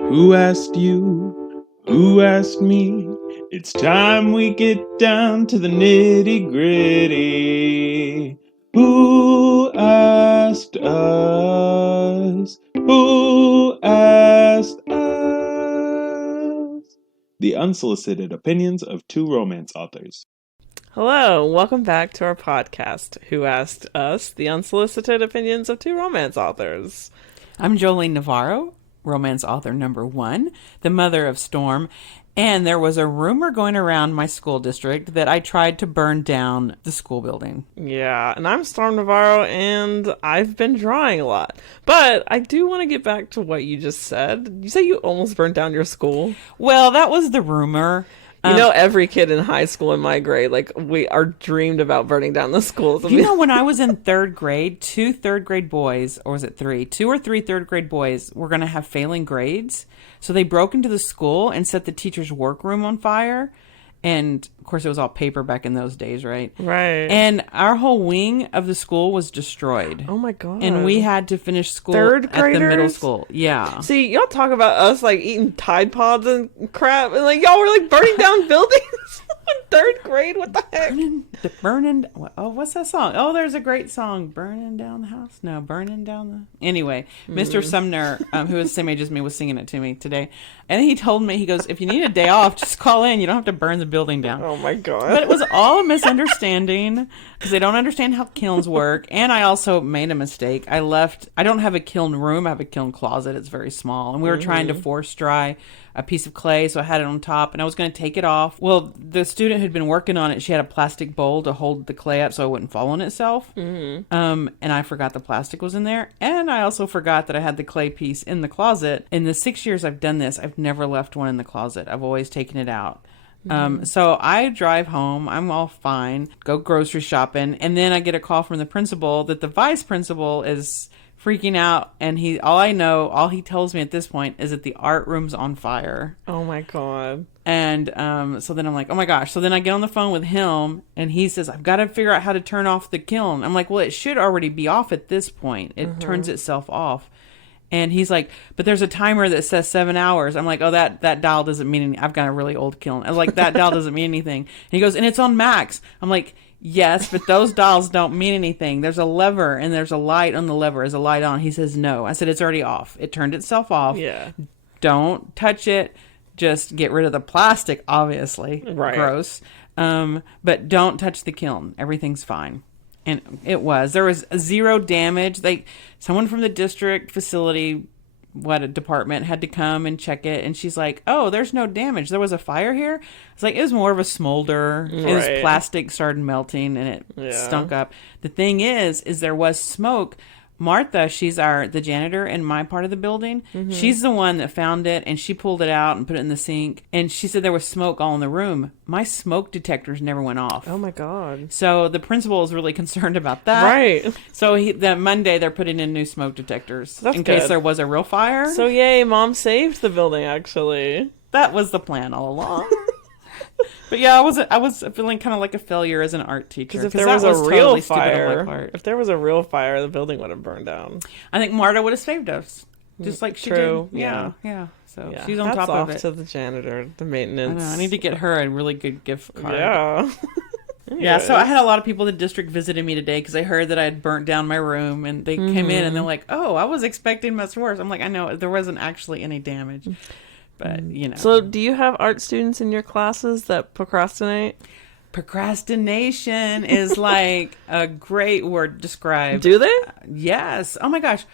Who asked you? Who asked me? It's time we get down to the nitty gritty. Who asked us? Who asked us? The unsolicited opinions of two romance authors. Hello, welcome back to our podcast, Who Asked Us? The Unsolicited Opinions of Two Romance Authors. I'm Jolene Navarro, romance author number 1, the mother of Storm, and there was a rumor going around my school district that I tried to burn down the school building. Yeah, and I'm Storm Navarro, and I've been drawing a lot. But I do want to get back to what you just said. You say you almost burned down your school? Well, that was the rumor. You know, every kid in high school in my grade, we are dreamed about burning down the schools. You know, when I was in 3rd grade, 2 3rd grade boys, or was it 3? 2 or 3 3rd grade boys were going to have failing grades. So they broke into the school and set the teacher's workroom on fire. And, of course, it was all paper back in those days, right? Right. And our whole wing of the school was destroyed. Oh, my God. And we had to finish school Third at the middle graders? school. Yeah. See, y'all talk about us, eating Tide Pods and crap, and, y'all were, burning down buildings in 3rd grade? What the heck? Burning. Oh, what's that song? Oh, there's a great song. Burning down the house? No, burning down the... Anyway, Mr. Sumner, who is the same age as me, was singing it to me today. And he told me, he goes, if you need a day off, just call in. You don't have to burn the building down. Oh, my God. But it was all a misunderstanding because they don't understand how kilns work. And I also made a mistake. I don't have a kiln room. I have a kiln closet. It's very small. And we were trying to force dry a piece of clay, so I had it on top, and I was going to take it off. Well, the student who'd been working on it, she had a plastic bowl to hold the clay up so it wouldn't fall on itself. And I forgot the plastic was in there, and I also forgot that I had the clay piece in the closet. In the 6 years I've done this, I've never left one in the closet. I've always taken it out. So I drive home, I'm all fine, go grocery shopping, and then I get a call from the principal that the vice principal is freaking out, and all he tells me at this point is that the art room's on fire. Oh my God. And so then I'm like, oh my gosh. So then I get on the phone with him, and he says, I've got to figure out how to turn off the kiln. I'm like, well, it should already be off at this point. It turns itself off. And he's like, but there's a timer that says 7 hours. I'm like, oh, that dial doesn't mean anything. I've got a really old kiln. I was like, that dial doesn't mean anything. And he goes, and it's on max. I'm like, yes, but those dials don't mean anything. There's a lever, and there's a light on the lever. Is a light on? He says, no. I said, it's already off. It turned itself off. Yeah. Don't touch it. Just get rid of the plastic, obviously. Right. Gross. But don't touch the kiln. Everything's fine. And it was. There was 0 damage. Someone from the district facility, department, had to come and check it. And she's like, oh, there's no damage. There was a fire here? It's like, it was more of a smolder. Right. It was plastic started melting, and it stunk up. The thing is there was smoke. Martha, she's the janitor in my part of the building. She's the one that found it, and she pulled it out and put it in the sink. And she said there was smoke all in the room. My smoke detectors never went off. Oh my God. So the principal is really concerned about that. Right. So that Monday they're putting in new smoke detectors That's in good. case there was a real fire. So yay, Mom saved the building, actually. That was the plan all along. But yeah, I was feeling kind of like a failure as an art teacher. Because if there was a real totally stupid. I like fire, art. if there was a real fire, the building would have burned down. I think Marta would have saved us, just like she True, did. yeah. Yeah. So Yeah. she's on Hats top off of it. to the janitor, the I maintenance. know, I need to get her a really good gift card. Yeah. Yeah, so I had a lot of people in the district visiting me today because I heard that I had burnt down my room, and they came in and they're like, oh, I was expecting much worse. I'm like, I know, there wasn't actually any damage. But, So do you have art students in your classes that procrastinate? Procrastination is like a great word to describe. Do they? Yes. Oh my gosh.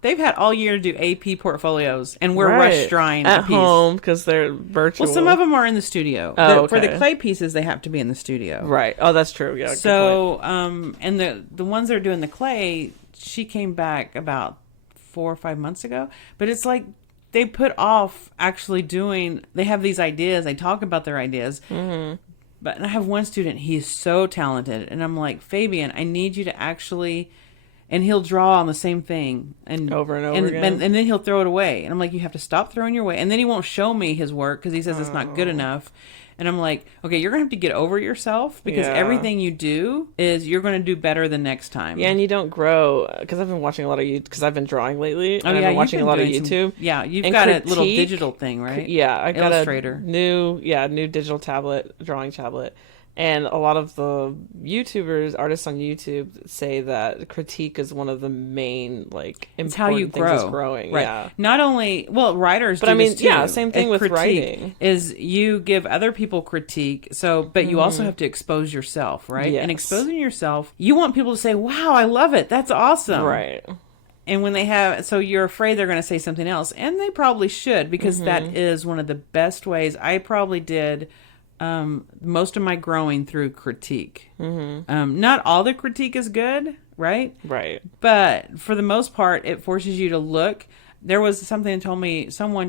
They've had all year to do AP portfolios, and we're Right. rush drawing at a piece. home because they're virtual. Well, some of them are in the studio. Oh, For the okay. clay pieces, they have to be in the studio. Right. Oh, that's true. Yeah. good point. So, and the ones that are doing the clay, she came back about 4 or 5 months ago. But it's like they put off actually doing. They have these ideas. They talk about their ideas. But I have one student. He's so talented, and I'm like, Fabian, I need you to actually and he'll draw on the same thing and Over and over again. and then he'll throw it away. And I'm like, you have to stop throwing your way. And then he won't show me his work because he says it's not good enough. And I'm like, okay, you're going to have to get over yourself because everything you do is you're going to do better the next time. Yeah, and you don't grow, because I've been watching a lot of YouTube, because I've been drawing lately. Oh, and I've been watching a lot of YouTube. You've and got a little digital thing, right? Yeah, I got Illustrator. a new digital tablet, drawing tablet. And a lot of the YouTubers, artists on YouTube, say that critique is one of the main, like, important how you things grow. is growing. Right. Yeah. Not only, well, writers But do I mean, this too. yeah, same thing with critique writing. is you give other people critique, but you also have to expose yourself, right? Yes. And exposing yourself, you want people to say, wow, I love it. That's awesome. Right. And when they have, so you're afraid they're going to say something else. And they probably should, because that is one of the best ways. I probably did most of my growing through critique. Not all the critique is good, right? Right. But for the most part, it forces you to look. There was someone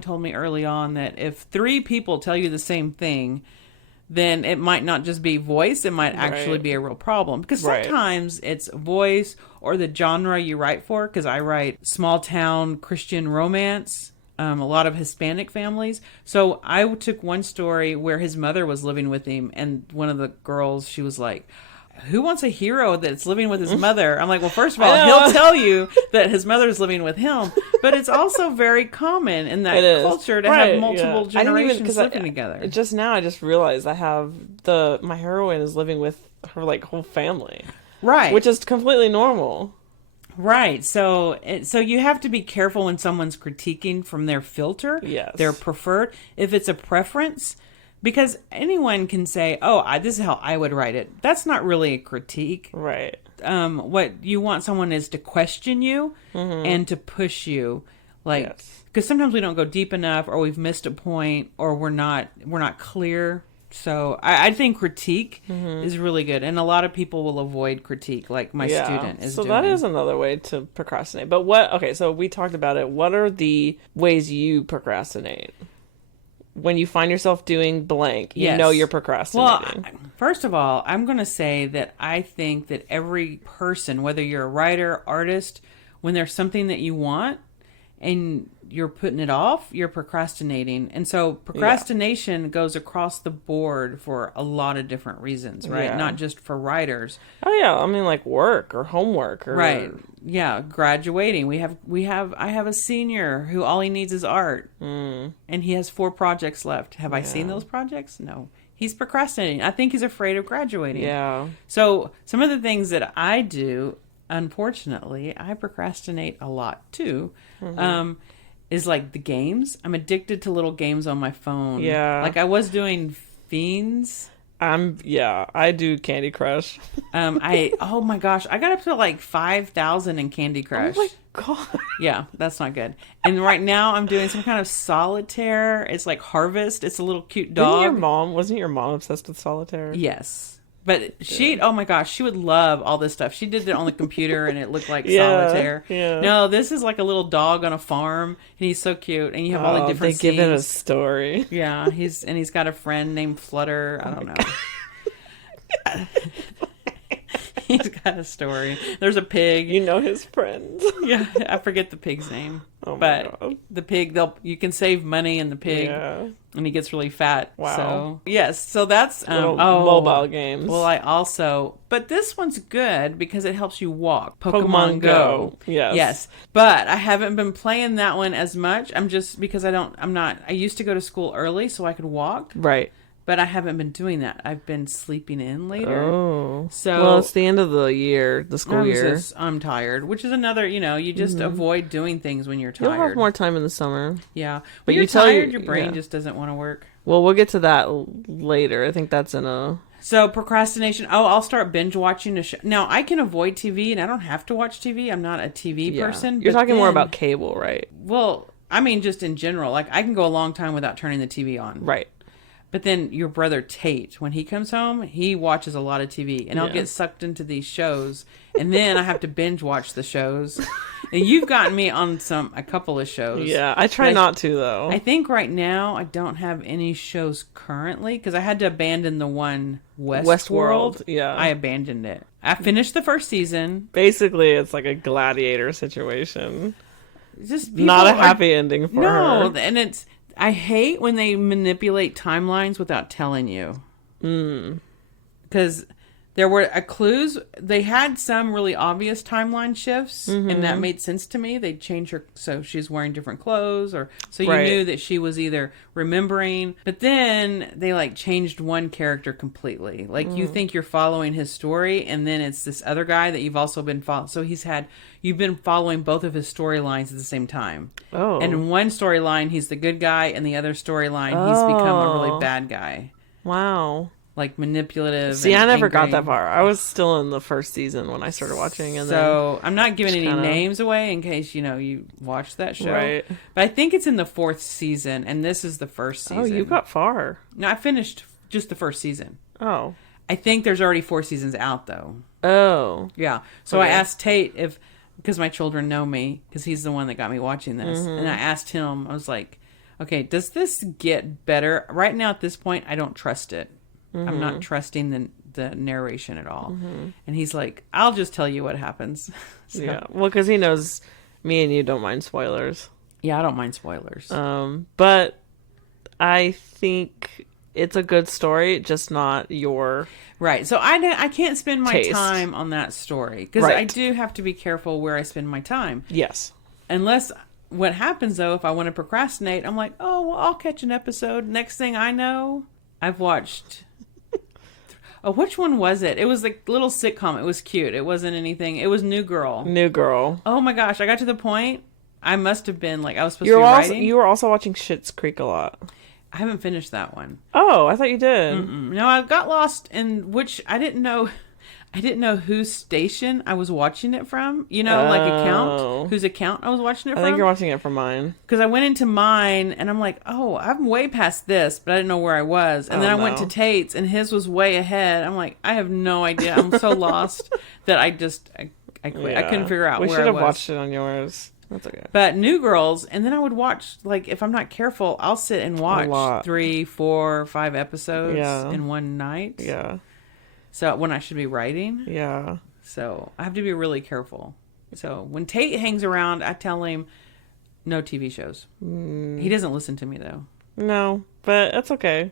told me early on that if 3 people tell you the same thing, then it might not just be voice, it might actually be a real problem. Because sometimes it's voice or the genre you write for, because I write small town Christian romance, a lot of Hispanic families. So I took one story where his mother was living with him, and one of the girls, she was like, who wants a hero that's living with his mother? I'm like, well, first of all, he'll tell you that his mother's living with him, but it's also very common in that culture to have multiple generations living together. Just now, I just realized I have my heroine is living with her like whole family, right? Which is completely normal, right? So you have to be careful when someone's critiquing from their filter, their preferred. If it's a preference. Because anyone can say, oh, this is how I would write it. That's not really a critique. Right. What you want someone is to question you and to push you. Like, because sometimes we don't go deep enough, or we've missed a point, or we're not clear. So I think critique is really good. And a lot of people will avoid critique, like my student is doing. So that is another way to procrastinate. But so we talked about it. What are the ways you procrastinate? When you find yourself doing blank, you know you're procrastinating. Well, first of all, I'm going to say that I think that every person, whether you're a writer, artist, when there's something that you want and you're putting it off, you're procrastinating. And so procrastination goes across the board for a lot of different reasons, right? Yeah. Not just for writers. Oh yeah, I mean like work or homework or right. Yeah, graduating. I have a senior who all he needs is art. And he has 4 projects left. Have I seen those projects? No. He's procrastinating. I think he's afraid of graduating. Yeah. So some of the things that I do, unfortunately, I procrastinate a lot too. Is like the games. I'm addicted to little games on my phone. Yeah. Like I was doing Fiends. I do Candy Crush. Oh my gosh, I got up to like 5,000 in Candy Crush. Oh my god. Yeah, that's not good. And right now I'm doing some kind of solitaire. It's like Harvest. It's a little cute dog. Wasn't your mom obsessed with solitaire? Yes. But oh my gosh, she would love all this stuff. She did it on the computer and it looked like solitaire. Yeah. No, this is like a little dog on a farm and he's so cute. And you have all the different They give it a scenes. story. Yeah, he's got a friend named Flutter. I don't know. He's got a story. There's a pig. You know his friends. Yeah, I forget the pig's name. Oh my but God. The pig, you can save money in the pig, and he gets really fat. Wow. So, yes, so that's mobile games. Well, but this one's good because it helps you walk. Pokemon Go. Yes. But I haven't been playing that one as much. Because I used to go to school early so I could walk. Right. But I haven't been doing that. I've been sleeping in later. Oh. So well, it's the end of the year, the school year. I'm tired, which is another, you just avoid doing things when you're tired. You'll have more time in the summer. Yeah. But When you're you tell tired, your brain just doesn't want to work. Well, we'll get to that later. I think that's in a... So procrastination. Oh, I'll start binge watching a show. Now, I can avoid TV and I don't have to watch TV. I'm not a TV person. You're talking more about cable, right? Well, I mean, just in general. Like, I can go a long time without turning the TV on. Right. But then your brother Tate, when he comes home, he watches a lot of TV. And I'll get sucked into these shows. And then I have to binge watch the shows. And you've gotten me on a couple of shows. Yeah, I try not to, though. I think right now I don't have any shows currently. Because I had to abandon the one Westworld. Yeah. I abandoned it. I finished the first season. Basically, it's like a gladiator situation. Just not a happy ending for her. No, and I hate when they manipulate timelines without telling you. Because there were clues. They had some really obvious timeline shifts, and that made sense to me. They changed her so she's wearing different clothes, or so you knew that she was either remembering. But then they like changed one character completely. Like you think you're following his story, and then it's this other guy that you've also been following. So you've been following both of his storylines at the same time. Oh, and in one storyline he's the good guy, and the other storyline he's become a really bad guy. Wow. Like manipulative. See, I never got that far. I was still in the first season when I started watching, and so I'm not giving any names away in case you watched that show. Right. But I think it's in the 4th season, and this is the first season. Oh, you got far. No, I finished just the first season. Oh, I think there's already 4 seasons out though. Oh, yeah. So I asked Tate because my children know me, because he's the one that got me watching this, and I asked him. I was like, "Okay, does this get better?" Right now, at this point, I don't trust it. I'm not trusting the narration at all. And he's like, I'll just tell you what happens. So, yeah. Well, because he knows me and you don't mind spoilers. Yeah, I don't mind spoilers. But I think it's a good story, just not your right. So I can't spend my taste. time on that story, because I do have to be careful where I spend my time. Yes. Unless what happens though, if I want to procrastinate, I'm like, oh, well, I'll catch an episode. Next thing I know, I've watched. Oh, which one was it? It was like a little sitcom. It was cute. It wasn't anything. It was New Girl. New Girl. Oh my gosh. I got to the point. I must have been like, I was supposed to be writing. You were also watching Schitt's Creek a lot. I haven't finished that one. Oh, I thought you did. No, I got lost in which I didn't know whose station I was watching it from. Whose account I was watching it from. I think you're watching it from mine. Because I went into mine and I'm like, oh, I'm way past this, but I didn't know where I was. And then I went to Tate's and his was way ahead. I'm like, I have no idea. I'm so lost that I quit. Yeah. I couldn't figure out where I was. We should have watched it on yours. That's okay. But New Girls, and then I would watch, like, if I'm not careful, I'll sit and watch 3, 4, 5 episodes in one night. Yeah. So when I should be writing. Yeah. So I have to be really careful. So when Tate hangs around, I tell him no TV shows. He doesn't listen to me though. No, but that's okay.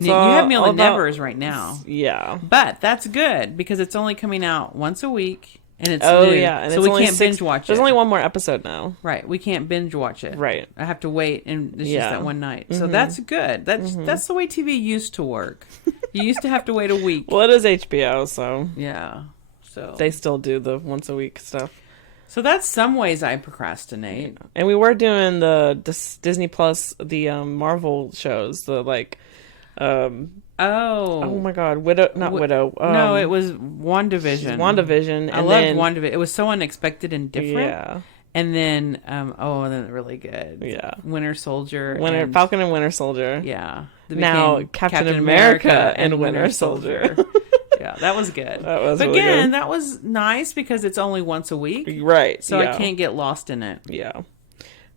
So you have me on the nevers right now. Yeah. But that's good because it's only coming out once a week. And it's new. Yeah. And so we can't binge watch it. There's only one more episode now. Right. We can't binge watch it. Right. I have to wait, and it's just that one night. So that's good. That's the way TV used to work. You used to have to wait a week. Well, it is HBO, so yeah. So they still do the once a week stuff. So that's some ways I procrastinate. Yeah. And we were doing the Disney Plus, the Marvel shows, the like. Oh my God! Widow. No, it was WandaVision. WandaVision. I loved WandaVision. It was so unexpected and different. Yeah. And then, then really good. Yeah. Winter Soldier. Falcon and Winter Soldier. Yeah. Now Captain America and Winter Soldier. Yeah, that was good. That was but really again, good. That was nice because it's only once a week. Right. So I can't get lost in it. Yeah.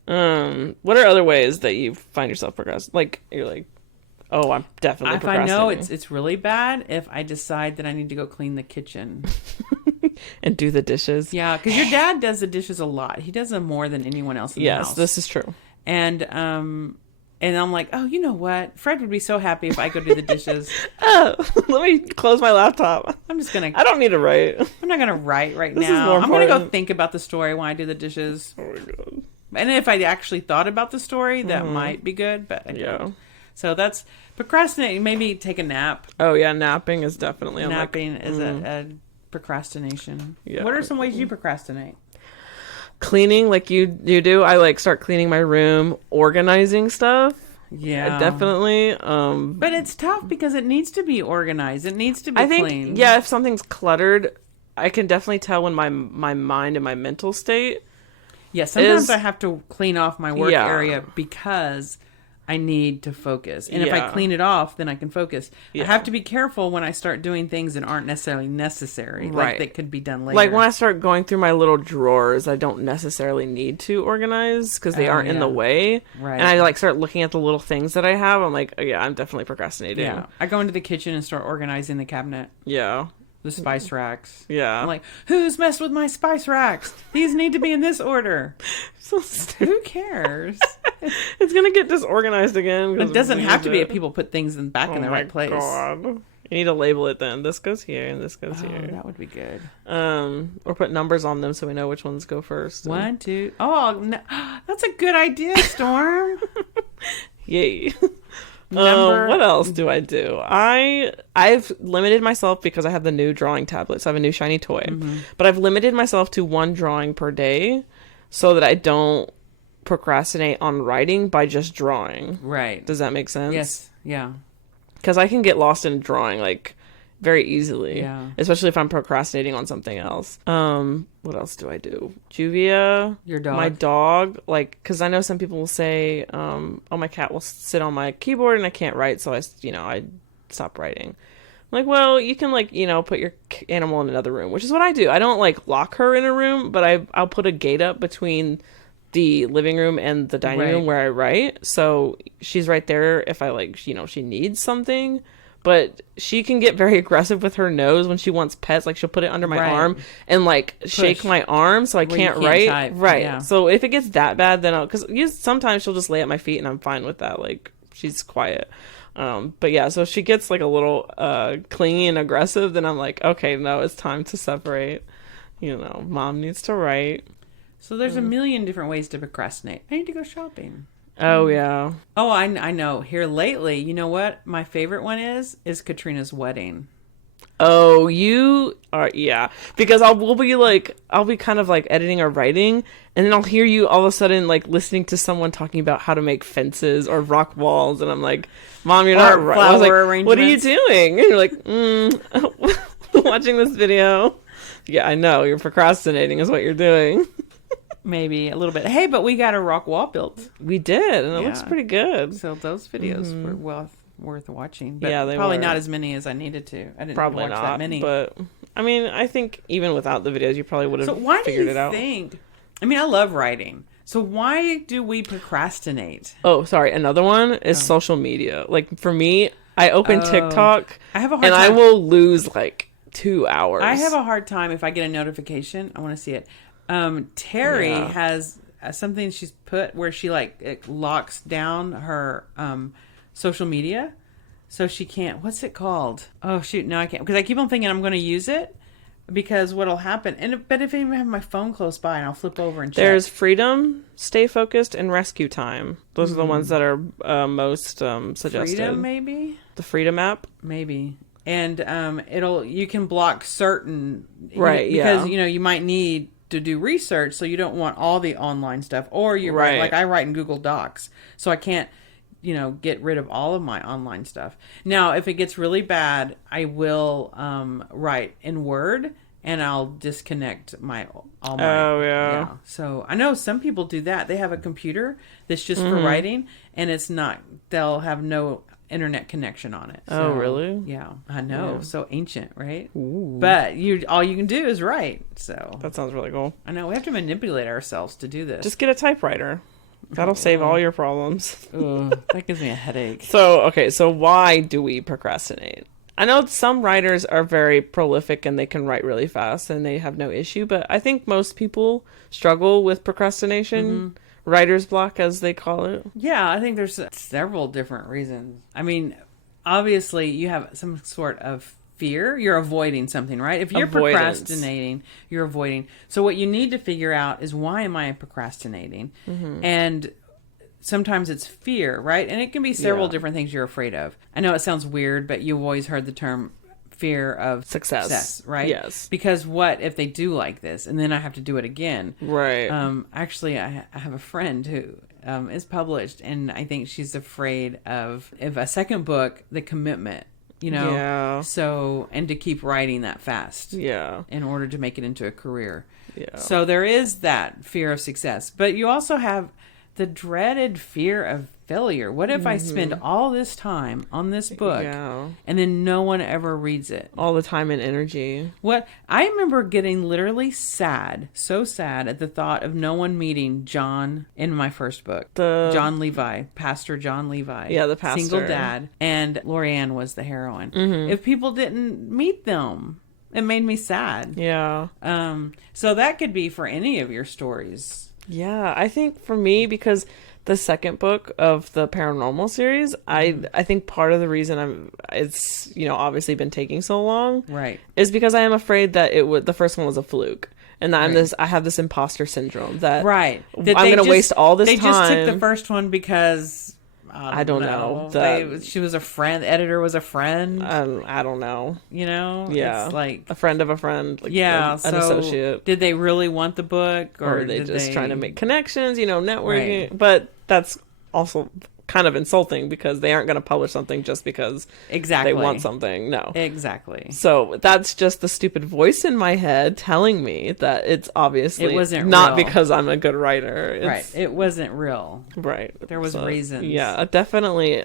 What are other ways that you find yourself procrastinating? Like, you're like, oh, I'm definitely procrastinating. I know it's really bad if I decide that I need to go clean the kitchen. And do the dishes. Yeah, because your dad does the dishes a lot. He does them more than anyone else in the house. Yes, this is true. And I'm like, oh, you know what? Fred would be so happy if I go do the dishes. Oh, let me close my laptop. I'm just going to... I don't need to write. I'm not going to write right this now. I'm going to go think about the story when I do the dishes. Oh, my God. And if I actually thought about the story, that might be good, but I don't. So that's procrastinating. Maybe take a nap. Oh, yeah, napping is definitely... Napping is a procrastination. Yeah. What are some ways you procrastinate? Cleaning, like you do. I like start cleaning my room, organizing stuff. Yeah, definitely. But it's tough because it needs to be organized. It needs to be clean. Yeah, if something's cluttered, I can definitely tell when my mind and my mental state. Yeah, sometimes I have to clean off my work area because I need to focus. And if I clean it off, then I can focus. I have to be careful when I start doing things that aren't necessarily necessary. Right. Like that could be done later. Like when I start going through my little drawers, I don't necessarily need to organize because they aren't in the way. Right. And I like start looking at the little things that I have. I'm like, oh, yeah, I'm definitely procrastinating. Yeah. I go into the kitchen and start organizing the cabinet. Yeah. The spice racks. Yeah. I'm like, who's messed with my spice racks? These need to be in this order. So stupid. Who cares? It's going to get disorganized again. It doesn't have to be if people put things back in the right place. God. You need to label it then. This goes here and this goes here. That would be good. Or put numbers on them so we know which ones go first. 1, 2. Oh, no. That's a good idea, Storm. Yay. What else do I do? I've limited myself because I have the new drawing tablet, so I have a new shiny toy. Mm-hmm. But I've limited myself to 1 drawing per day so that I don't procrastinate on writing by just drawing. Right. Does that make sense? Yes. Yeah. Because I can get lost in drawing like very easily. Yeah. Especially if I'm procrastinating on something else. What else do I do? Juvia. Your dog. My dog. Like, because I know some people will say, oh, my cat will sit on my keyboard and I can't write, so I stop writing. I'm like, well, you can put your animal in another room, which is what I do. I don't lock her in a room, but I'll put a gate up between the living room and the dining room where I write. So she's right there if she needs something. But she can get very aggressive with her nose when she wants pets. Like, she'll put it under my arm and shake my arm so I can't write. Type. Right. Yeah. So if it gets that bad, then because sometimes she'll just lay at my feet and I'm fine with that. Like, she's quiet. But yeah, so if she gets a little clingy and aggressive, then I'm like, okay, no, it's time to separate. Mom needs to write. So there's a million different ways to procrastinate. I need to go shopping. Oh, yeah. Oh, I know. Here lately, you know what my favorite one is Katrina's wedding. Oh, you are, yeah. Because I'll be kind of editing or writing, and then I'll hear you all of a sudden listening to someone talking about how to make fences or rock walls, and I'm like, Mom, you're not right. I was like, what are you doing? And you're like, watching this video. Yeah, I know. You're procrastinating is what you're doing. Maybe a little bit. Hey, but we got a rock wall built. We did, and it looks pretty good. So those videos were worth watching. But yeah, they probably were. not as many as I needed to. I didn't probably watch not, that many. But I mean, I think even without the videos, you probably would have figured it out. So why do you think? I mean, I love writing. So why do we procrastinate? Oh, sorry. Another one is social media. Like for me, I open TikTok. I have a hard time. I will lose 2 hours. I have a hard time if I get a notification. I want to see it. Terry has something she's put where she it locks down her social media, so she can't. What's it called? Oh shoot, no, I can't because I keep on thinking I'm going to use it because what'll happen. But if I even have my phone close by and I'll flip over and check. There's freedom, stay focused, and rescue time. Those are the ones that are most suggested. Freedom, maybe the Freedom app, maybe. And you can block certain because you might need to do research, so you don't want all the online stuff, or you're right. Like I write in Google Docs, so I can't get rid of all of my online stuff. Now if it gets really bad, I will write in Word and I'll disconnect all my so I know some people do that. They have a computer that's just for writing, and they'll have no internet connection on it. So, oh, really? Yeah, I know. Yeah. So ancient, right? Ooh. But all you can do is write. So that sounds really cool. I know we have to manipulate ourselves to do this. Just get a typewriter. That'll save all your problems. That gives me a headache. So why do we procrastinate? I know some writers are very prolific and they can write really fast and they have no issue, but I think most people struggle with procrastination. Mm-hmm. Writer's block, as they call it. Yeah, I think there's several different reasons. I mean, obviously, you have some sort of fear. You're avoiding something, right? If you're procrastinating, you're avoiding. So what you need to figure out is, why am I procrastinating? Mm-hmm. And sometimes it's fear, right? And it can be several different things you're afraid of. I know it sounds weird, but you've always heard the term fear of success, right? Yes. Because what if they do like this and then I have to do it again? Right. Actually, I have a friend who is published, and I think she's afraid of a second book, the commitment, Yeah. So, and to keep writing that fast. Yeah. In order to make it into a career. Yeah. So there is that fear of success, but you also have the dreaded fear of failure. What if I spend all this time on this book and then no one ever reads it? All the time and energy. What I remember getting literally so sad at the thought of no one meeting John in my first book. John Levi, Pastor John Levi. Yeah, the pastor. Single dad. And Lorianne was the heroine. Mm-hmm. If people didn't meet them. It made me sad. Yeah. So that could be for any of your stories. Yeah, I think for me, because the second book of the paranormal series, I think part of the reason it's obviously been taking so long, Right, is because I am afraid that the first one was a fluke, and that I have this imposter syndrome that right. I'm going to waste all this time. They just took the time. first one because I don't know. She was a friend. The editor was a friend. I don't know. Yeah. It's like a friend of a friend. Like an so associate. Did they really want the book, or are they just trying to make connections? Networking. Right. But that's also kind of insulting because they aren't going to publish something just because exactly they want something. No. Exactly. So that's just the stupid voice in my head telling me that it's obviously it wasn't not real. because I'm a good writer. Right. It wasn't real. Right. There was reasons. Yeah, definitely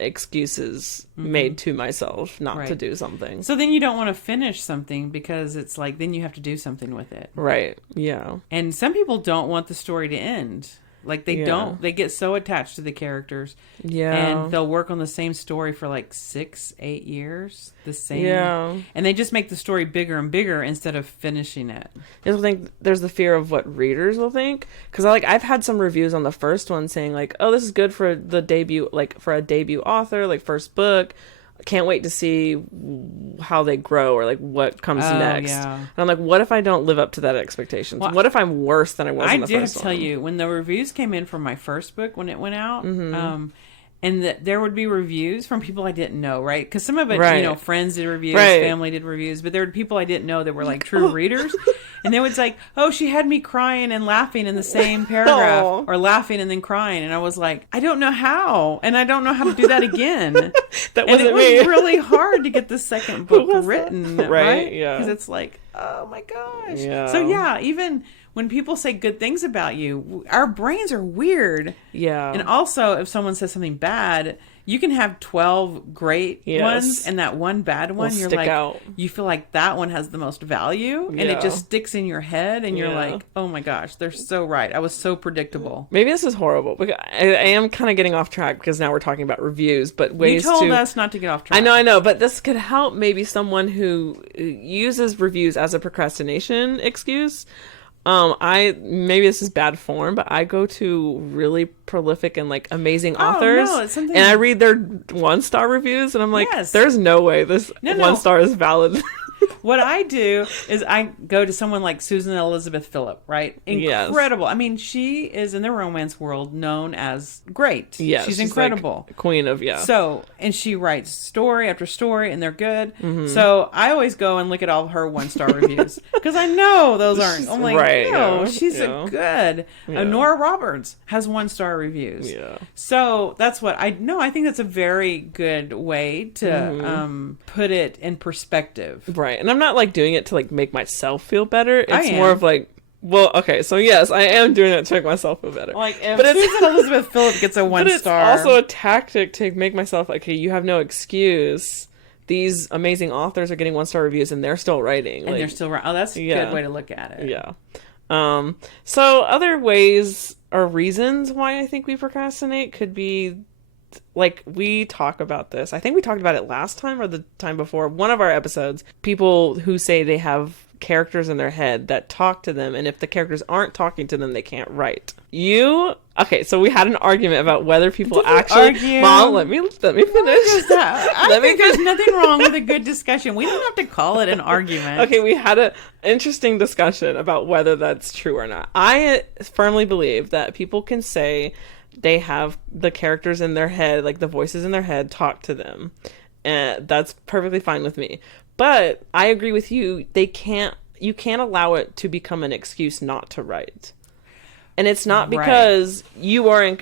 excuses made to myself not to do something. So then you don't want to finish something because it's like then you have to do something with it. Right. Yeah. And some people don't want the story to end. Like they don't. They get so attached to the characters. Yeah. And they'll work on the same story for like 6-8 years. The same. Yeah. And they just make the story bigger and bigger instead of finishing it. I think there's the fear of what readers will think. Because I've had some reviews on the first one saying like, oh, this is good for the debut, like for a debut author, like first book. Can't wait to see how they grow or like what comes next. Yeah. And I'm like, what if I don't live up to that expectations? What if I'm worse than I was in the first one? I did tell you, when the reviews came in for my first book, when it went out, and there would be reviews from people I didn't know, right? Because some of it, friends did reviews, family did reviews, but there were people I didn't know that were like true readers. And they would like, oh, she had me crying and laughing in the same paragraph, or laughing and then crying. And I was like, I don't know how. And I don't know how to do that again. That wasn't me. It was really hard to get the second book written, right? Yeah. Because it's like, oh my gosh. Yeah. So yeah, even when people say good things about you, our brains are weird. Yeah. And also, if someone says something bad, you can have 12 great ones, and that one bad one, you're like, you feel like that one has the most value, and it just sticks in your head, and you're like, oh my gosh, they're so right. I was so predictable. Maybe this is horrible, because I am kind of getting off track because now we're talking about reviews, but ways you told us not to get off track. I know, but this could help maybe someone who uses reviews as a procrastination excuse. Maybe this is bad form, but I go to really prolific and like amazing authors, and I read their 1-star reviews, and I'm like, there's no way this 1 star is valid. What I do is I go to someone like Susan Elizabeth Phillip, right? Incredible. Yes. I mean, she is in the romance world known as great. Yes, she's incredible. Like queen of, So, and she writes story after story, and they're good. Mm-hmm. So I always go and look at all her 1-star reviews because I know those aren't. I'm like, she's a good. Nora Roberts has 1-star reviews. Yeah. So that's what I know. I think that's a very good way to put it in perspective. Right. And I'm not like doing it to like make myself feel better. It's more of like, well, okay, so yes, I am doing it to make myself feel better. Like, if Susan Elizabeth Phillip gets a 1-star. But it's also a tactic to make myself like, okay, you have no excuse. These amazing authors are getting 1-star reviews and they're still writing. And they're still writing. Oh, that's a good way to look at it. Yeah. So other ways or reasons why I think we procrastinate could be, like, we talk about this. I think we talked about it last time or the time before. One of our episodes, people who say they have characters in their head that talk to them, and if the characters aren't talking to them, they can't write. Okay, so we had an argument about whether people actually. Mom, let me finish. I think there's nothing wrong with a good discussion. We don't have to call it an argument. Okay, we had an interesting discussion about whether that's true or not. I firmly believe that people can say they have the characters in their head, like the voices in their head, talk to them. And that's perfectly fine with me. But I agree with you. You can't allow it to become an excuse not to write. And it's not because you are in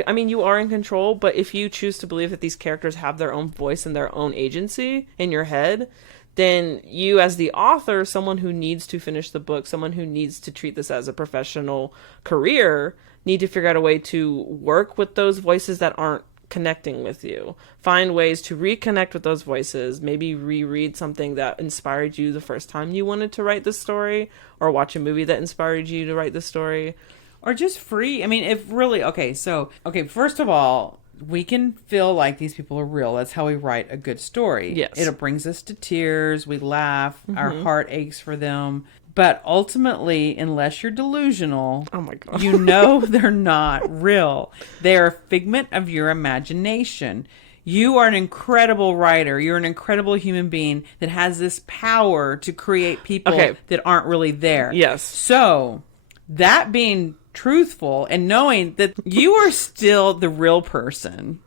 control, but if you choose to believe that these characters have their own voice and their own agency in your head, then you as the author, someone who needs to finish the book, someone who needs to treat this as a professional career, need to figure out a way to work with those voices that aren't connecting with you. Find ways to reconnect with those voices. Maybe reread something that inspired you the first time you wanted to write this story, or watch a movie that inspired you to write this story. Or just free. I mean, if really, first of all, we can feel like these people are real. That's how we write a good story. Yes. It brings us to tears. We laugh. Our heart aches for them. But ultimately, unless you're delusional, Oh my God. you know they're not real. They're a figment of your imagination. You are an incredible writer. You're an incredible human being that has this power to create people that aren't really there. Yes. So, that being truthful and knowing that you are still the real person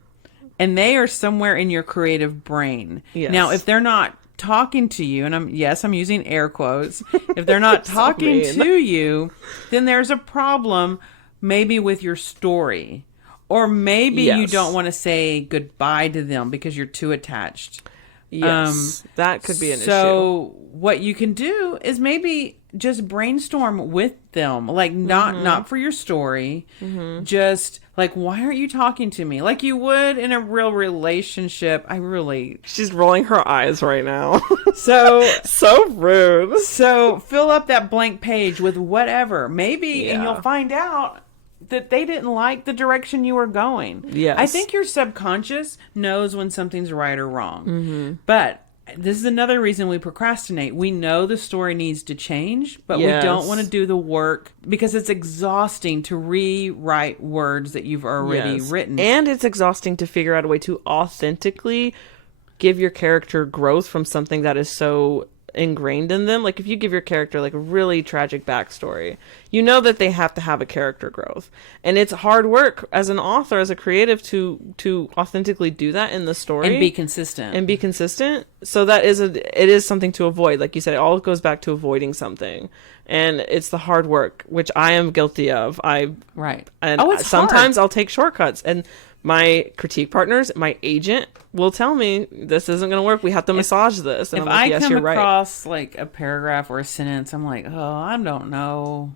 and they are somewhere in your creative brain. Yes. Now, if they're not talking to you, and I'm using air quotes, if they're not talking to you, then there's a problem maybe with your story. Or maybe you don't want to say goodbye to them because you're too attached. Yes, that could be an issue. So what you can do is maybe just brainstorm with them, like not for your story, just like, why aren't you talking to me like you would in a real relationship? She's rolling her eyes right now. So rude. So fill up that blank page with whatever, maybe, and you'll find out that they didn't like the direction you were going. Yes. I think your subconscious knows when something's right or wrong. But this is another reason we procrastinate. We know the story needs to change, but we don't want to do the work because it's exhausting to rewrite words that you've already written. And it's exhausting to figure out a way to authentically give your character growth from something that is so ingrained in them. Like if you give your character like a really tragic backstory, you know that they have to have a character growth, and it's hard work as an author, as a creative, to authentically do that in the story and be consistent. So that it is something to avoid. Like you said, it all goes back to avoiding something, and it's the hard work, which I am guilty of. And sometimes I'll take shortcuts, and my critique partners, my agent will tell me this isn't going to work. We have to massage this. And if I'm like, I yes, come you're across like a paragraph or a sentence, I'm like, oh, I don't know.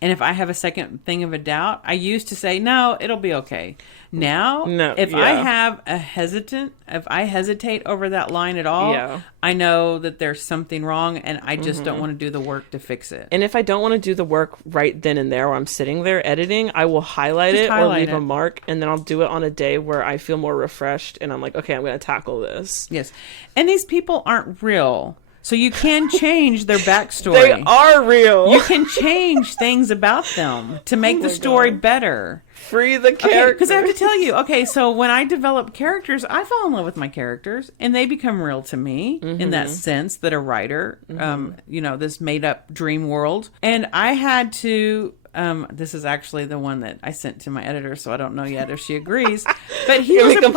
And if I have a second thing of a doubt, I used to say, no, it'll be okay. Now, if I hesitate over that line at all, I know that there's something wrong, and I just don't want to do the work to fix it. And if I don't want to do the work right then and there while I'm sitting there editing, I will highlight it or leave a mark, and then I'll do it on a day where I feel more refreshed, and I'm like, okay, I'm going to tackle this. Yes. And these people aren't real. So you can change their backstory. They are real. You can change things about them to make the story better. Free the characters. Because I have to tell you, so when I develop characters, I fall in love with my characters, and they become real to me in that sense that a writer, this made-up dream world. And I had to... this is actually the one that I sent to my editor, so I don't know yet if she agrees. But he was a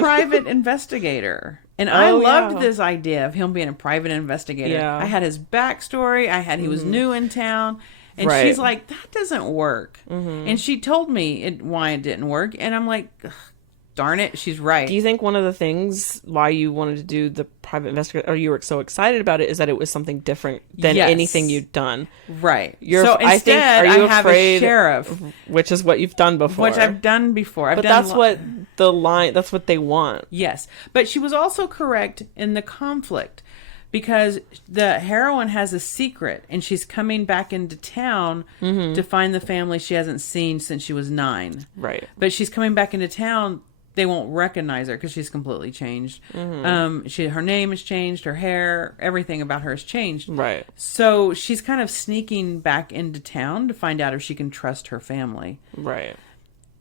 private investigator. And I loved this idea of him being a private investigator. Yeah. I had his backstory. He was new in town. And she's like, that doesn't work. And she told me why it didn't work. And I'm like, darn it, she's right. Do you think one of the things why you wanted to do the private investigator, or you were so excited about it, is that it was something different than anything you'd done? Right. I have a sheriff, which is what you've done before. Which I've done before. That's what they want. Yes. But she was also correct in the conflict. Because the heroine has a secret, and she's coming back into town to find the family she hasn't seen since she was 9. Right. But she's coming back into town. They won't recognize her because she's completely changed. Her name has changed, her hair, everything about her has changed. Right. So she's kind of sneaking back into town to find out if she can trust her family. Right.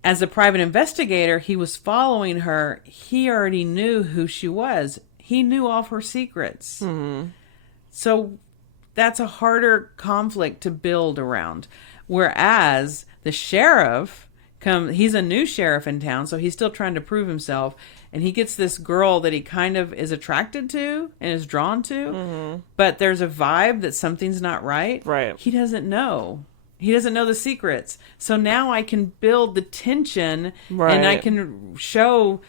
As a private investigator, he was following her. He already knew who she was. He knew all of her secrets. So that's a harder conflict to build around. Whereas the sheriff, he's a new sheriff in town, so he's still trying to prove himself. And he gets this girl that he kind of is attracted to and is drawn to. But there's a vibe that something's not right. Right. He doesn't know. He doesn't know the secrets. So now I can build the tension, and I can show...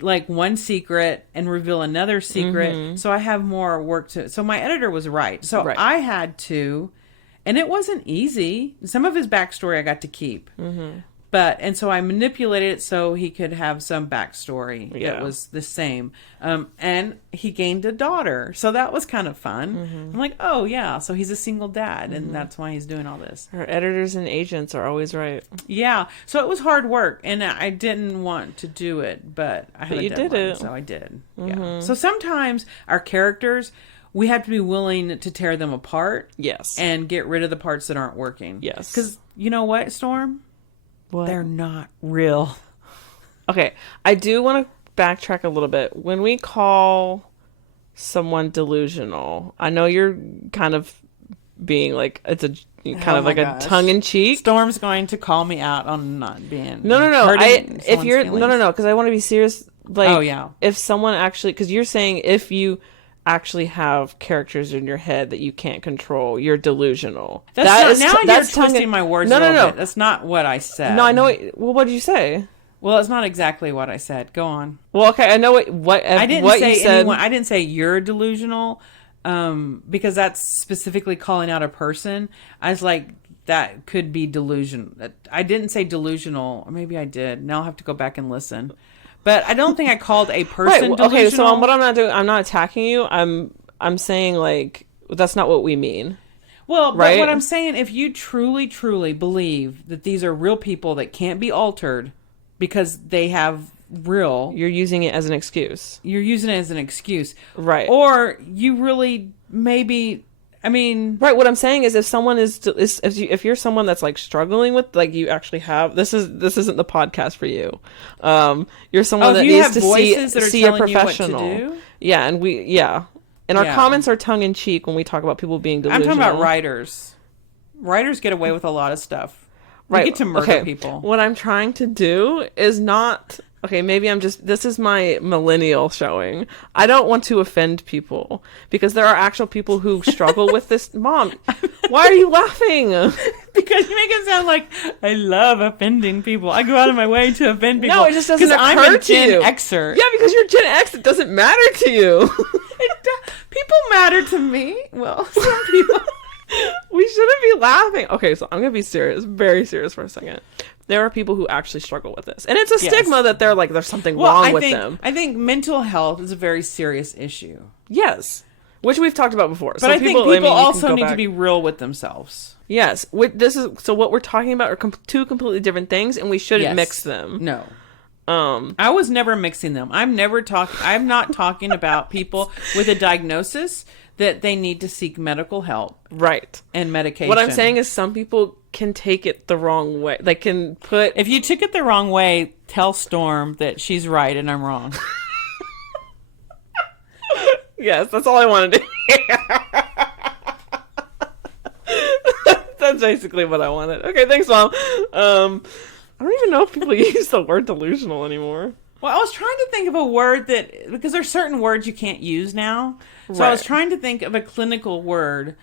like one secret and reveal another secret. So I have more work so my editor was right. So I had to, and it wasn't easy. Some of his backstory I got to keep, And so I manipulated it so he could have some backstory Yeah. that was the same. And he gained a daughter. So that was kind of fun. I'm like, oh, yeah. So he's a single dad. And that's why he's doing all this. Our editors and agents are always right. Yeah. So it was hard work. And I didn't want to do it. But I had a you deadline, did it. so I did. Yeah. So sometimes our characters, we have to be willing to tear them apart. Yes. And get rid of the parts that aren't working. Yes. Because you know what, Storm? What? They're not real. Okay, I do want to backtrack a little bit. When we call someone delusional, I know you're kind of being like, it's a kind of like a tongue in cheek. Storm's going to call me out on not being. No. If you're no, because I want to be serious. Like, oh yeah, if someone actually, because you're saying if you actually have characters in your head that you can't control, you're delusional. That's you're twisting my words a little bit. That's not what I said. No, I know. Well, what did you say? Well, it's not exactly what I said. Go on. Well, okay, I know what I didn't what say you said. I didn't say you're delusional, because that's specifically calling out a person. I was like, that could be delusion. I didn't say delusional, or maybe I did. Now I'll have to go back and listen. But I don't think I called a person delusional. Okay, so what I'm not doing, I'm not attacking you. I'm saying, like, that's not what we mean. Well, but right? What I'm saying, if you truly, truly believe that these are real people that can't be altered because they have real... You're using it as an excuse. You're using it as an excuse. Right. Or you really maybe... I mean, right. What I'm saying is, if someone if you're someone that's like struggling with, like, you actually have this isn't the podcast for you. You're someone that needs to see a professional. Yeah, and our comments are tongue in cheek when we talk about people being delusional. I'm talking about writers. Writers get away with a lot of stuff. Right. We get to murder people. What I'm trying to do is not. Okay, maybe this is my millennial showing. I don't want to offend people because there are actual people who struggle with this. Mom, why are you laughing? Because you make it sound like I love offending people. I go out of my way to offend people. No, it just doesn't occur I'm a to you. Gen Xer. Yeah, because you're Gen X. It doesn't matter to you. People matter to me. Well, some people. We shouldn't be laughing. Okay, so I'm going to be serious, very serious for a second. There are people who actually struggle with this. And it's a stigma that they're like, there's something wrong with them. I think mental health is a very serious issue. Yes. Which we've talked about before. But I think people also need to be real with themselves. Yes. So what we're talking about are two completely different things, and we shouldn't mix them. No. I was never mixing them. I'm not talking about people with a diagnosis that they need to seek medical help. Right. And medication. What I'm saying is some people can take it the wrong way. They can put... If you took it the wrong way, tell Storm that she's right and I'm wrong. Yes, that's all I wanted to hear. That's basically what I wanted. Okay, thanks, Mom. I don't even know if people use the word delusional anymore. Well, I was trying to think of a word that... Because there's certain words you can't use now. So I was trying to think of a clinical word.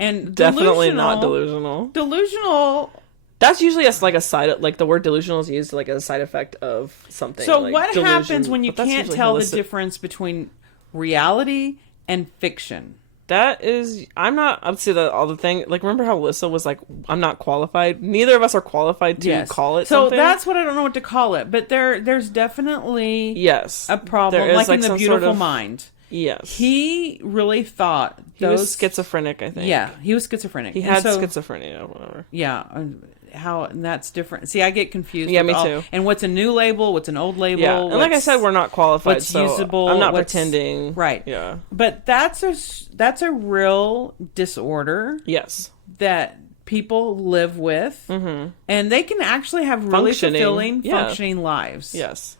And definitely not delusional. Delusional... That's usually a side... Like, the word delusional is used like as a side effect of something. So like what delusion, happens when you can't tell the difference between reality and fiction? That is... I'm not... I'd say that all the thing... Like, remember how Alyssa was like, I'm not qualified? Neither of us are qualified to call it something. So that's what I don't know what to call it. But there's definitely... Yes. A problem. Like in The Beautiful Mind. Yes. He really thought... He was schizophrenic, I think. Yeah, he was schizophrenic. He had schizophrenia or whatever. Yeah. And that's different. See, I get confused. Yeah, me too. And what's a new label? What's an old label? Yeah, and like I said, we're not qualified. What's usable? I'm not pretending. Right. Yeah. But that's a real disorder. Yes. That people live with, and they can actually have really fulfilling, functioning lives. Yes.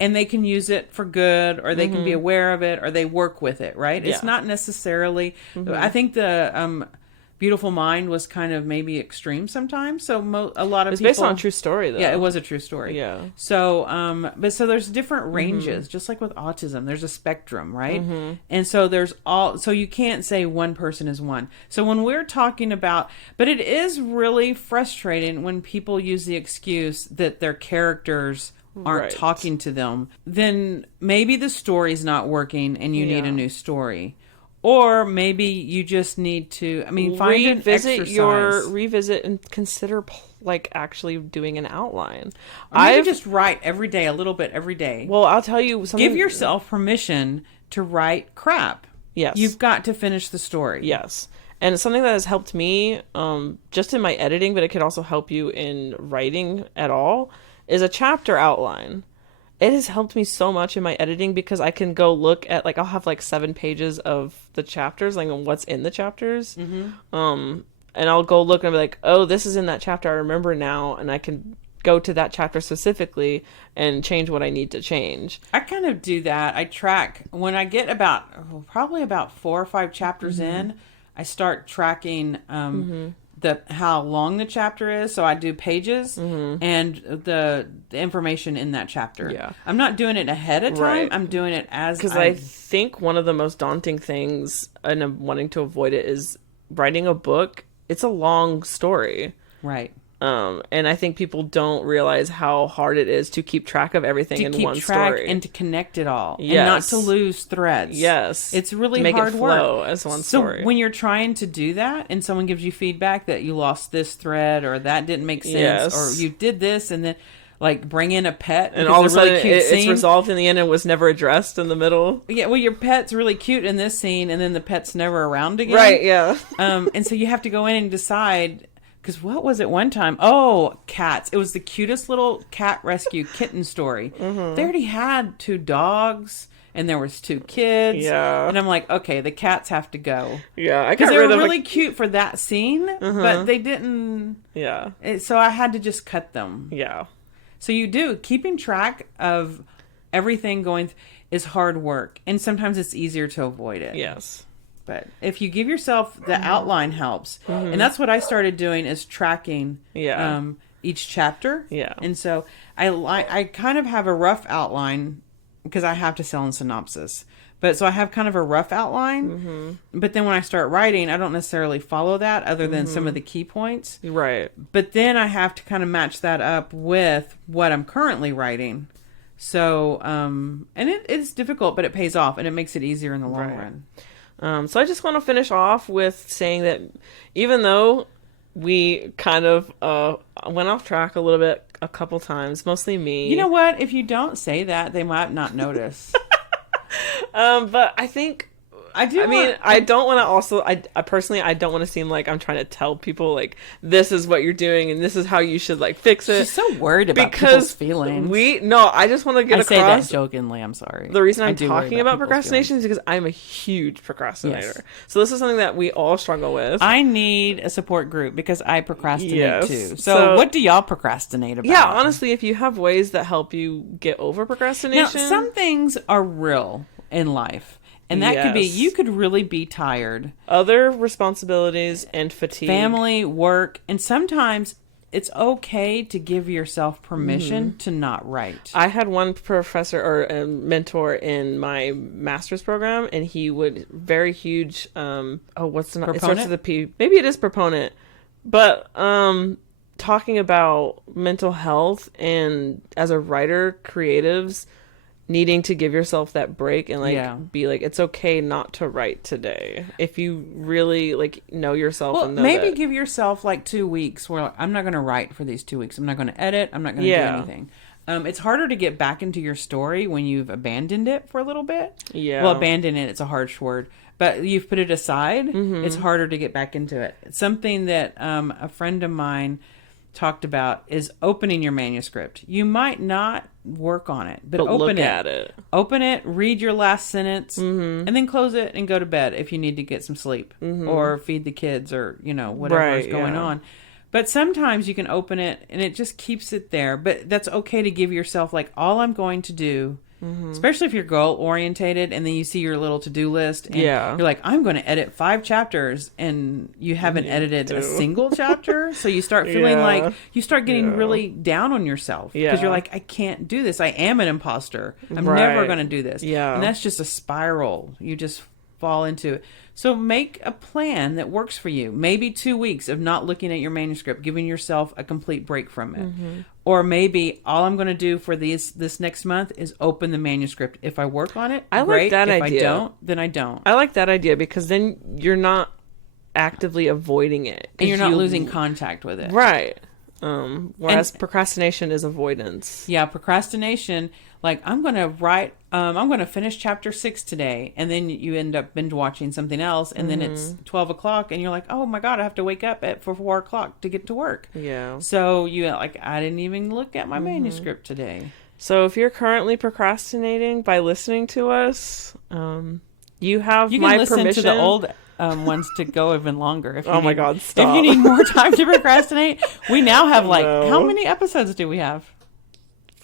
And they can use it for good, or they can be aware of it, or they work with it, right? Yeah. It's not necessarily... I think the Beautiful Mind was kind of maybe extreme sometimes. So a lot of people... It's based on a true story, though. Yeah, it was a true story. Yeah. So, so there's different ranges, just like with autism. There's a spectrum, right? And so so you can't say one person is one. So when we're talking about... But it is really frustrating when people use the excuse that their characters... aren't talking to them, then maybe the story's not working and you need a new story. Or maybe you just need to, find an exercise. Revisit and consider like actually doing an outline. Or maybe just write every day, a little bit every day. Well, I'll tell you something. Give yourself permission to write crap. Yes. You've got to finish the story. Yes. And it's something that has helped me just in my editing, but it could also help you in writing at all, is a chapter outline. It has helped me so much in my editing because I can go look at, like, I'll have like 7 pages of the chapters, like what's in the chapters. And I'll go look and be like, oh, this is in that chapter. I remember now. And I can go to that chapter specifically and change what I need to change. I kind of do that. I track when I get probably about 4 or 5 chapters in, I start tracking how long the chapter is. So I do pages and the information in that chapter. Yeah. I'm not doing it ahead of time. Right. I'm doing it as because I think one of the most daunting things, and I'm wanting to avoid it, is writing a book. It's a long story. Right. And I think people don't realize how hard it is to keep track of everything in one story and to connect it all, Yes. and not to lose threads. Yes, it's really make hard it flow work as one so story. When you're trying to do that, and someone gives you feedback that you lost this thread or that didn't make sense, Yes. or you did this, and then like bring in a pet, and all of a sudden really it's resolved in the end and was never addressed in the middle. Yeah, well, your pet's really cute in this scene, and then the pet's never around again. Right? Yeah. And so you have to go in and decide. Because what was it one time? Oh, cats. It was the cutest little cat rescue kitten story. They already had 2 dogs and there was 2 kids. Yeah. And I'm like, okay, the cats have to go. Yeah, I got Because they rid were of really cute for that scene, but they didn't. Yeah. So I had to just cut them. Yeah. So you do. Keeping track of everything going is hard work. And sometimes it's easier to avoid it. Yes. But if you give yourself the outline helps. And that's what I started doing, is tracking each chapter. Yeah. And so I kind of have a rough outline because I have to sell in synopsis. But so I have kind of a rough outline. But then when I start writing, I don't necessarily follow that other than some of the key points. Right. But then I have to kind of match that up with what I'm currently writing. So, and it's difficult, but it pays off and it makes it easier in the long run. So I just want to finish off with saying that even though we kind of went off track a little bit a couple times, mostly me. You know what? If you don't say that, they might not notice. But I think I do. I don't want to also. I personally, I don't want to seem like I'm trying to tell people like this is what you're doing and this is how you should like fix it. She's so worried about people's feelings. I just want to get across. I say that jokingly. I'm sorry. The reason I'm talking about procrastination is because I'm a huge procrastinator. Yes. So this is something that we all struggle with. I need a support group because I procrastinate too. So what do y'all procrastinate about? Yeah, honestly, if you have ways that help you get over procrastination. Now, some things are real in life. And that could be, you could really be tired. Other responsibilities and fatigue. Family, work. And sometimes it's okay to give yourself permission to not write. I had one professor or a mentor in my master's program, and he would very huge, what's the, it starts with a P. Maybe it is proponent. But, talking about mental health and as a writer, creatives, needing to give yourself that break and be like, it's okay not to write today if you really like know yourself. And know maybe give yourself like 2 weeks where I'm not going to write for these 2 weeks. I'm not going to edit. I'm not going to do anything. It's harder to get back into your story when you've abandoned it for a little bit. Yeah. Well, abandon it, it's a harsh word, but you've put it aside. It's harder to get back into it. Something that a friend of mine talked about is opening your manuscript. You might not work on it, but open look at it. Open it, read your last sentence, and then close it and go to bed if you need to get some sleep or feed the kids or, whatever is going on. But sometimes you can open it and it just keeps it there. But that's okay to give yourself like, all I'm going to do, especially if you're goal orientated and then you see your little to-do list and you're like, I'm going to edit 5 chapters and you haven't edited a single chapter. So you start feeling like you start getting really down on yourself because you're like, I can't do this. I am an imposter. I'm never going to do this. Yeah. And that's just a spiral. You just fall into it. So make a plan that works for you. Maybe 2 weeks of not looking at your manuscript, giving yourself a complete break from it. Or maybe all I'm going to do for this next month is open the manuscript. If I work on it, I great. like that if idea. I don't, then I don't. I like that idea because then you're not actively avoiding it. And you're not losing contact with it. Right. Whereas procrastination is avoidance. Yeah, procrastination, like I'm going to finish chapter 6 today. And then you end up binge watching something else. And then it's 12 o'clock and you're like, oh my God, I have to wake up for 4 o'clock to get to work. Yeah. So I didn't even look at my manuscript today. So if you're currently procrastinating by listening to us, you have You my can listen permission. to the old ones to go even longer. If you Oh my need- God, stop. If you need more time to procrastinate, we now have No. how many episodes do we have?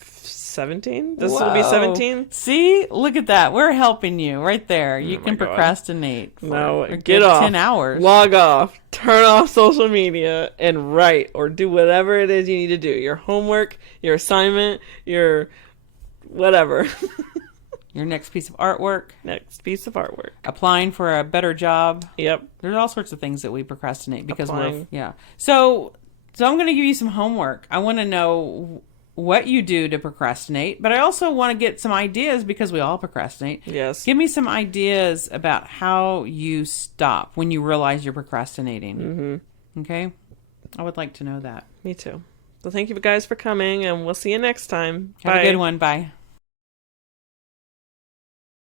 17? This will be Whoa. 17? See, look at that. We're helping you right there. You my can God. procrastinate. No, a get good off. 10 hours. Log off. Turn off social media and write or do whatever it is you need to do. Your homework, your assignment, your whatever. Your next piece of artwork. Next piece of artwork. Applying for a better job. Yep. There's all sorts of things that we procrastinate because Applying. So I'm going to give you some homework. I want to know what you do to procrastinate, but I also want to get some ideas because we all procrastinate. Yes. Give me some ideas about how you stop when you realize you're procrastinating. Mm-hmm. Okay? I would like to know that. Me too. So thank you guys for coming, and we'll see you next time. Have Bye. a good one. Bye.